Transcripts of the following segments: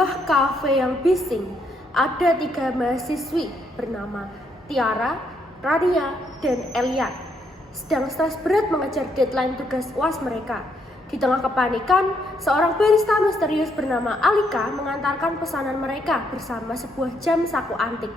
sebuah kafe yang bising, ada 3 mahasiswi bernama Tiara, Rania, dan Elian sedang stres berat mengejar deadline tugas UAS mereka. Di tengah kepanikan, seorang barista misterius bernama Alika mengantarkan pesanan mereka bersama sebuah jam saku antik.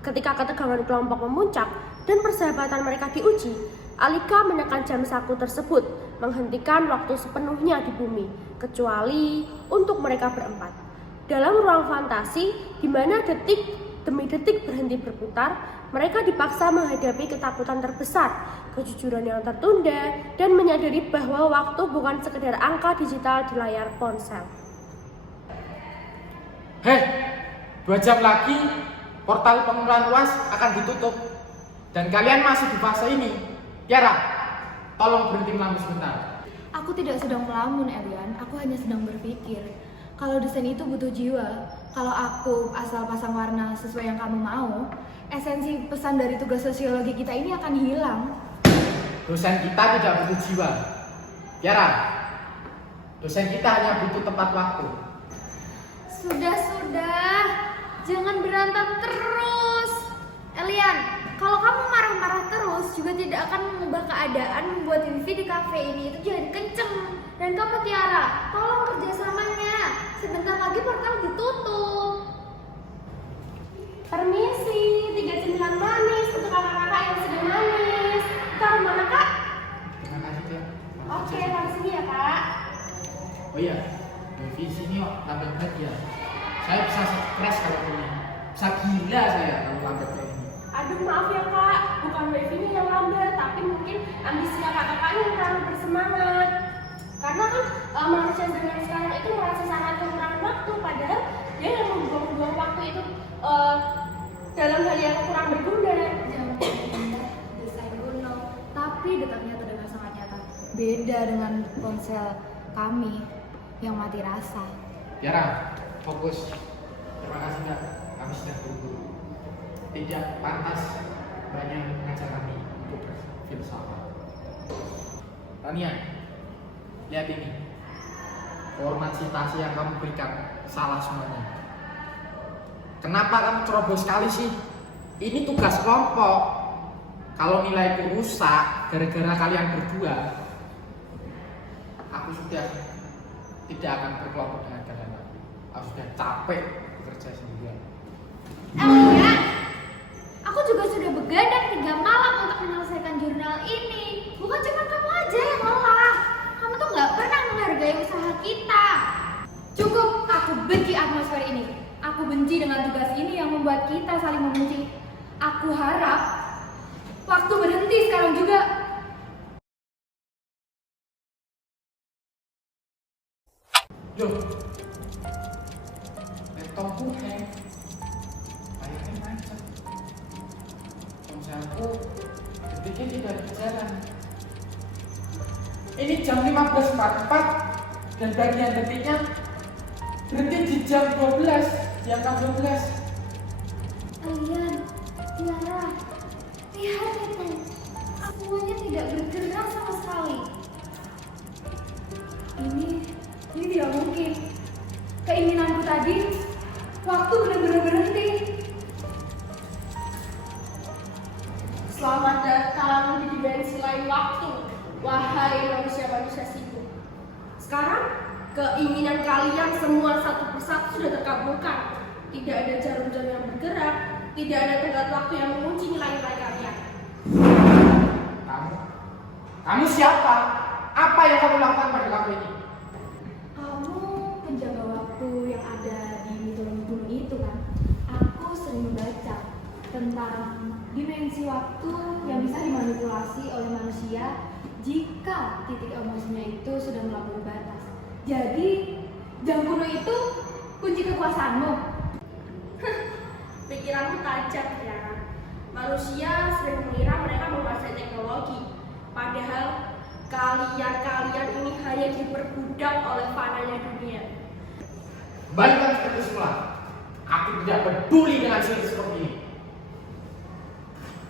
Ketika ketegangan kelompok memuncak dan persahabatan mereka diuji, Alika menekan jam saku tersebut, menghentikan waktu sepenuhnya di bumi, kecuali untuk mereka berempat. Dalam ruang fantasi, di mana detik demi detik berhenti berputar, mereka dipaksa menghadapi ketakutan terbesar, kejujuran yang tertunda, dan menyadari bahwa waktu bukan sekedar angka digital di layar ponsel. Hei, 2 jam lagi portal pengumpulan UAS akan ditutup dan kalian masih di fase ini. Tiara, tolong berhenti melamun sebentar. Aku tidak sedang melamun, Elian. Aku hanya sedang berpikir. Kalau desain itu butuh jiwa. Kalau aku asal pasang warna sesuai yang kamu mau, esensi pesan dari tugas sosiologi kita ini akan hilang. Dosen kita tidak butuh jiwa. Tiara, dosen kita hanya butuh tepat waktu. Sudah. Jangan berantem terus. Elian, kalau kamu marah-marah terus juga tidak akan mengubah keadaan, membuat wifi di kafe ini itu jadi kenceng. Dan kamu Tiara, tolong kerjasamanya. Sebentar lagi portal ditutup. Permisi, 3 cemilan manis untuk kakak-kakak yang sedang manis. Taruh mana, Kak? Terima kasih, Tiara. Oke, taruh sini ya, Kak. Oh iya, wifi sini kok lambat banget ya. Saya bisa stres kalau ini. Bisa gila saya kalau lambat kayak gini. Aduh, maaf ya, Kak. Bukan wifi-nya yang lambat, tapi mungkin ambisi kakak-kakaknya yang terlalu bersemangat. Karena kan manusia zaman sekarang itu merasa sangat kekurangan waktu, padahal dia yang membuang-buang waktu itu dalam hal yang kurang berguna. Jangan desain kuno, tapi detaknya terdengar sangat nyata. Beda dengan ponsel kami yang mati rasa. Tiara, fokus. Terima kasih Kak, kami sudah buru-buru. Tidak pantas banyak mengajar kami untuk berfilsafat. Tania, lihat ini. Format citasi yang kamu berikan salah semuanya. Kenapa kamu ceroboh sekali sih? Ini tugas kelompok. Kalau nilaiku rusak gara-gara kalian berdua, aku sudah tidak akan berkelompok dengan kalian lagi. Aku sudah capek bekerja sendirian. Elian, aku juga sudah begadang 3 malam untuk menyelesaikan jurnal ini. Bukan cuma kamu aja yang lelah. Kamu tuh nggak pernah menghargai usaha kita. Cukup, aku benci atmosfer ini. Aku benci dengan tugas ini yang membuat kita saling membenci. Aku harap waktu berhenti sekarang juga. Loh, laptopku hang, layarnya macet, ponselku detiknya tidak berjalan. Ini jam 15.44 dan bagian detiknya berhenti di jam 12, di angka 12. Elian, Tiara, lihat itu. Semuanya tidak bergerak sama sekali. Ini tidak mungkin. Keinginanku tadi, waktu benar-benar berhenti. Selamat datang di dimensi lain waktu, wahai manusia-manusia sibuk. Sekarang, keinginan kalian semua satu persatu sudah terkabulkan. Tidak ada jarum jam yang bergerak, tidak ada tenggat waktu yang mengunci nilai-nilai kalian. Kamu siapa? Apa yang kamu lakukan pada kamu ini? Kamu penjaga waktu yang ada di mitologi gunung itu kan? Aku sering membaca tentang dimensi waktu yang bisa dimanipulasi oleh manusia jika titik emosinya itu sudah melampaui batas. Jadi, jam kuno itu kunci kekuasaanmu. Pikiranmu tajam ya. Manusia sering mengira mereka menguasai teknologi, padahal kalian ini hanya diperbudak oleh fananya dunia. Kembalikan seperti semula. Aku tidak peduli dengan sihir seperti ini.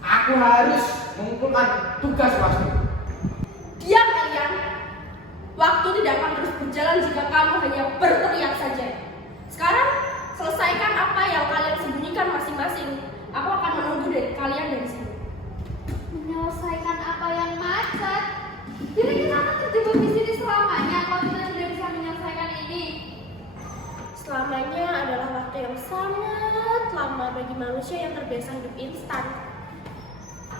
Aku harus mengumpulkan tugas UASku. Diam kalian. Waktu tidak akan terus berjalan jika kamu hanya berteriak saja. Sekarang Jadi kita akan terjebak di sini selamanya kalau kita tidak bisa menyelesaikan ini. Selamanya adalah waktu yang sangat lama bagi manusia yang terbiasa hidup instan.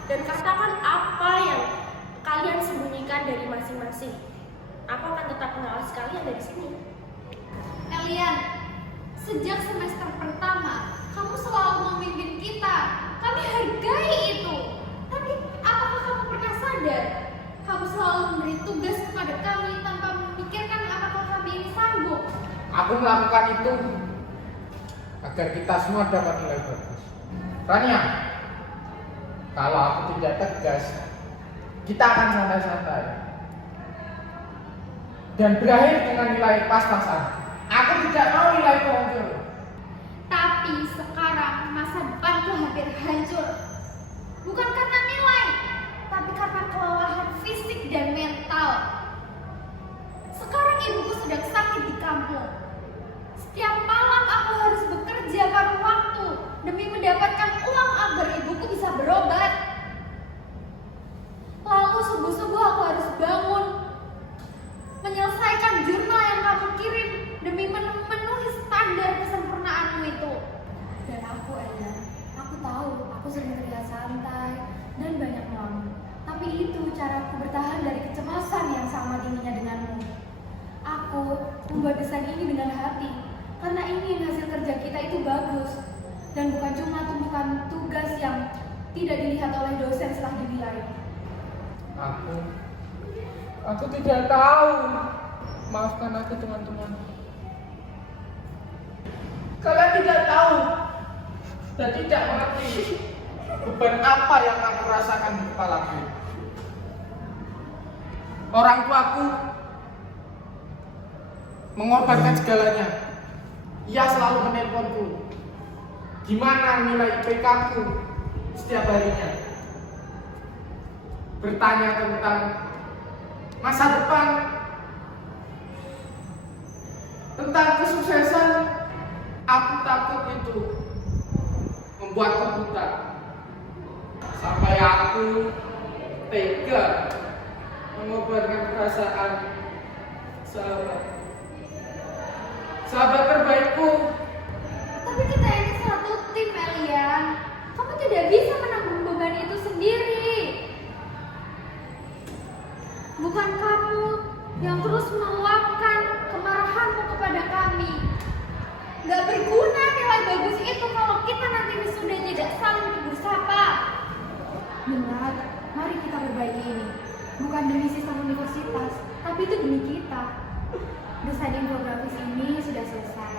Dan katakan apa yang kalian sembunyikan dari masing-masing. Aku akan tetap mengawasi kalian dari sini. Elian, sejak semester pertama, kamu selalu memimpin kita. Kami hargai itu. Tapi apakah kamu pernah sadar? Kamu selalu memberi tugas kepada kami tanpa memikirkan apakah kami ini sanggup. Aku melakukan itu agar kita semua dapat nilai bagus. Rania, kalau aku tidak tegas, kita akan santai-santai dan berakhir dengan nilai pas-pasan. Aku tidak mau nilai muncul. Tapi sekarang masa depanku hampir hancur. Bukan karena nilai, tapi karena kelelahan fisik dan mental. Sekarang ibuku sedang sakit di kampung. Setiap malam aku harus bekerja paruh waktu demi mendapatkan uang agar ibuku bisa berobat. Lalu subuh-subuh aku harus bangun, menyelesaikan jurnal yang kamu kirim demi memenuhi standar kesempurnaanmu itu. Dan aku, Ella, aku tahu aku sering terlihat santai dan banyak ngelamun. Tapi itu caraku bertahan dari kecemasan yang sama tingginya denganmu. Aku membuat desain ini dengan hati, karena ingin hasil kerja kita itu bagus. Dan bukan cuma tumpukan tugas yang tidak dilihat oleh dosen setelah dinilai. Aku tidak tahu. Maafkan aku teman-teman. Kalian tidak tahu dan tidak mengerti beban apa yang aku rasakan di kepalaku. Orang tuaku mengorbankan segalanya. Ia selalu menelponku. Gimana nilai IPK-ku setiap harinya. Bertanya tentang masa depan, tentang kesuksesan. Aku takut itu membuatku buta. Sampai aku tega mengorbankan perasaan sahabat terbaikku. Tapi kita ini satu tim, Elian. Kamu tidak bisa menanggung beban itu sendiri. Bukan kamu yang terus meluapkan kemarahanmu kepada kami. Gak berguna nilai bagus itu kalau kita nanti wisuda tidak saling tegur sapa. Benar, mari kita perbaiki ini. Bukan demi sistem universitas, tapi itu demi kita. Desain infografis ini sudah selesai.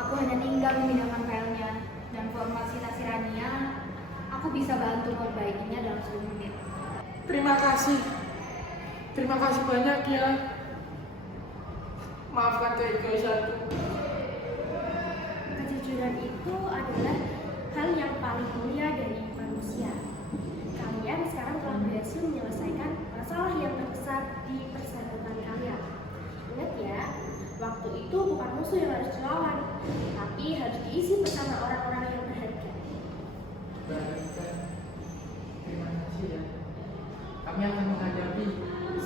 Aku hanya tinggal memindahkan filenya dan format citasi Rania. Aku bisa bantu memperbaikinya dalam 10 menit. Terima kasih banyak ya. Maafkan keegoisanku. Kejujuran itu adalah hal yang paling mulia dari manusia. Kalian sekarang telah berhasil menyelesaikan masalah yang terbesar di persahabatan kalian. Ingat ya, waktu itu bukan musuh yang harus dilawan, tapi harus diisi bersama orang-orang yang berharga. Berharga. Terima kasih ya. Kami akan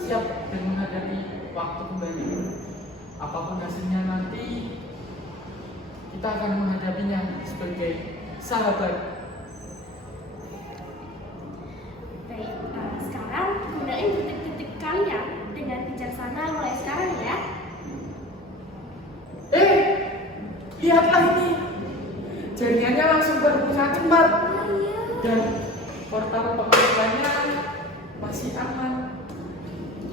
siap dan menghadapi waktu kembali. Apapun hasilnya nanti, kita akan menghadapinya sebagai sahabat. Baik, sekarang gunain detik-detik kalian dengan bijaksana mulai sekarang ya. Lihatlah ini. Jaringannya langsung berfungsi cepat dan portal pengirimannya masih aman.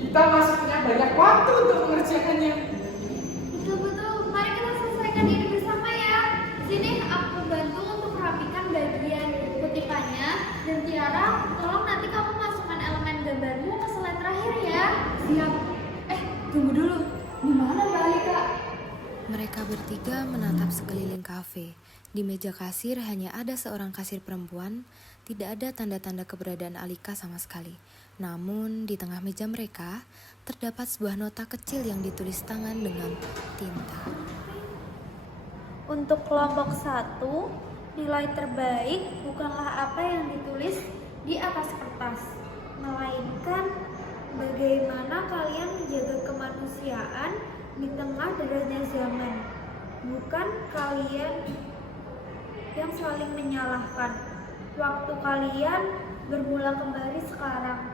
Kita masih punya banyak waktu untuk mengerjakannya. Betul-betul, mari kita selesaikan ini bersama ya. Sini aku bantu untuk merapikan bagian kutipannya. Dan Tiara, tolong nanti kamu masukkan elemen gambarmu ke slide terakhir ya. Siap. Tunggu dulu. Di mana Mbak Alika? Mereka bertiga menatap sekeliling kafe. Di meja kasir hanya ada seorang kasir perempuan. Tidak ada tanda-tanda keberadaan Alika sama sekali. Namun di tengah meja mereka terdapat sebuah nota kecil yang ditulis tangan dengan tinta. Untuk kelompok 1, nilai terbaik bukanlah apa yang ditulis di atas kertas, melainkan Bagaimana kalian menjaga kemanusiaan di tengah derasnya zaman? Bukan kalian yang saling menyalahkan. Waktu kalian bermula kembali sekarang.